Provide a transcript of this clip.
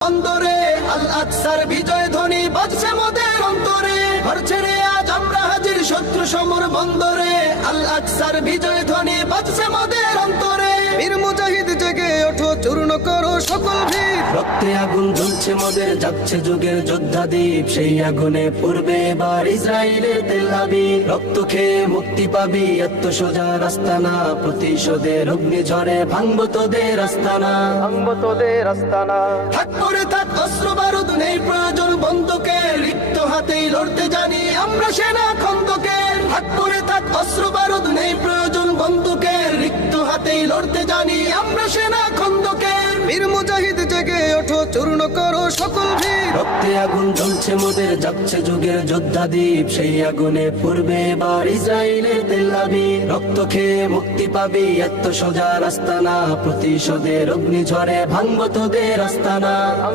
অন্তরে আল আকসার বিজয় ধ্বনি বাজছে মোদের অন্তরে, ঘর ছেড়ে আজ আমরা হাজির শত্রু সমর বন্দরে। আল আকসার বিজয় ধ্বনি বাজছে মোদের অন্তরে। বীর মুজাহিদ জেগে ওঠো, চূর্ণ করো সকল ভিড়। রক্তে আগুন জ্বলছে মোদের, যাচ্ছে যুগের যোদ্ধা দ্বীপ। সেই আগুনে পূর্বে এবার ইসরায়েলের তেল আবিব। রক্ত খেয়ে মুক্তি পাবি, এত সোজা রাস্তা না। প্রতিশোধের অগ্নি ঝরে ভাঙবো তোদের আস্তানা, ভাঙবো তোদের আস্তানা। থাক করে থাক অস্ত্র বারুদ, নেই প্রয়োজন বন্দুকের। রিক্ত হাতেই লড়তে জানি আমরা সেনা খন্দকের। থাক করে থাক অস্ত্র বারুদ, নেই প্রয়োজন বন্দুকের। রিক্ত হাতেই লড়তে জানি আমরা সেনা খন্দকের। বীর মুজাহিদ জেগে ওঠো, চূর্ণ করো সকল ভিড়। রক্তে আগুন জ্বলছে মোদের, যাচ্ছে যুগের যোদ্ধা দ্বীপ। সেই আগুনে পূর্বে এবার ইসরায়েলের তেল আবিব। রক্ত খেয়ে মুক্তি পাবি, এত সোজা রাস্তা না। প্রতিশোধের অগ্নি ঝরে ভাঙবো তোদের আস্তানা।